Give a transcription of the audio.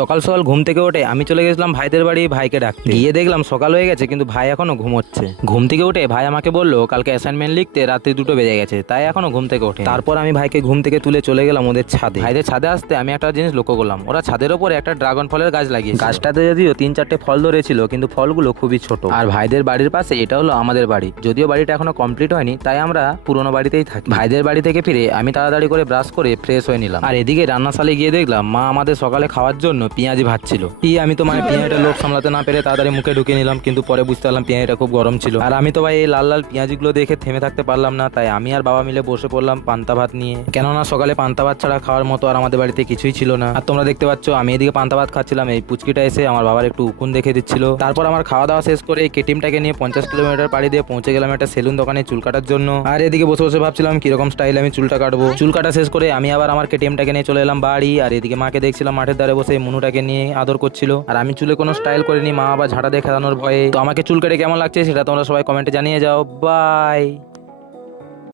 সকাল সকাল ঘুম থেকে উঠে আমি চলে গেছিলাম ভাইদের বাড়ি ভাইকে ডাকতে। গিয়ে দেখলাম সকাল হয়ে গেছে কিন্তু ভাই এখনো ঘুমোচ্ছে। ঘুম থেকে উঠে ভাই আমাকে বললো কালকে অ্যাসাইনমেন্ট লিখতে রাত্রি 2টো বেজে গেছে, তাই এখনো ঘুম থেকে ওঠে। তারপর আমি ভাইকে ঘুম থেকে তুলে চলে গেলাম ওদের ছাদে। ভাইদের ছাদে আসতে আমি একটা জিনিস লক্ষ্য করলাম, ওরা ছাদের ওপরে একটা ড্রাগন ফলের গাছ লাগিয়েছে। গাছটাতে যদিও 3-4টে ফল ধরেছিল কিন্তু ফলগুলো খুবই ছোট। আর ভাইদের বাড়ির পাশে এটা হলো আমাদের বাড়ি, যদিও বাড়িটা এখনো কমপ্লিট হয়নি, তাই আমরা পুরোনো বাড়িতেই থাকি। ভাইদের বাড়ি থেকে ফিরে আমি তাড়াতাড়ি করে ব্রাশ করে ফ্রেশ হয়ে নিলাম। আর এদিকে রান্নাশালে গিয়ে দেখলাম মা আমাদের সকালে খাওয়ার জন্য পেঁয়াজি ভাজছিল। আমি তো পেঁয়াজিটা লোক সামলাতে না পেরে তাড়াতাড়ি মুখে ঢুকিয়ে নিলাম, কিন্তু পরে বুঝতে পারলাম পেঁয়াজিটা খুব গরম ছিল। আর আমি তো ভাই এই লাল লাল পেঁয়াজিগুলো দেখে থেমে থাকতে পারলাম না, তাই আমি আর বাবা মিলে বসে পড়লাম পান্তা ভাত নিয়ে। কেননা সকালে পান্তা ভাত ছাড়া খাওয়ার মতো আর আমাদের বাড়িতে কিছুই ছিল না। আর তোমরা দেখতে পাচ্ছ আমি এদিকে পান্তা ভাত খাচ্ছিলাম, এই পুচকিটা এসে আমার বাবার একটু উকুন দেখে দিচ্ছিল। তারপর আমার খাওয়া দাওয়া শেষ করে কেটিএমটাকে নিয়ে 50 কিলোমিটার পাড়ি দিয়ে পৌঁছে গেলাম একটা সেলুন দোকানে চুল কাটার জন্য। আর এদিকে বসে বসে ভাবছিলাম কিরকম স্টাইলে আমি চুলটা কাটবো। চুল কাটা শেষ করে আমি আবার আমার কেটিএমটাকে নিয়ে চলে এলাম বাড়ি। আর এদিকে মাকে দেখছিলাম মাঠের ধারে বসে মনুটাকে নিয়ে আদর করছিল। আর আমি চুলে কোনো স্টাইল করিনি, মা আবার ঝাঁটা দিয়ে খেলানোর ভয়ে। তো আমাকে চুল কেটে কেমন লাগছে সেটা তোমরা সবাই কমেন্টে জানিয়ে যাও। বাই।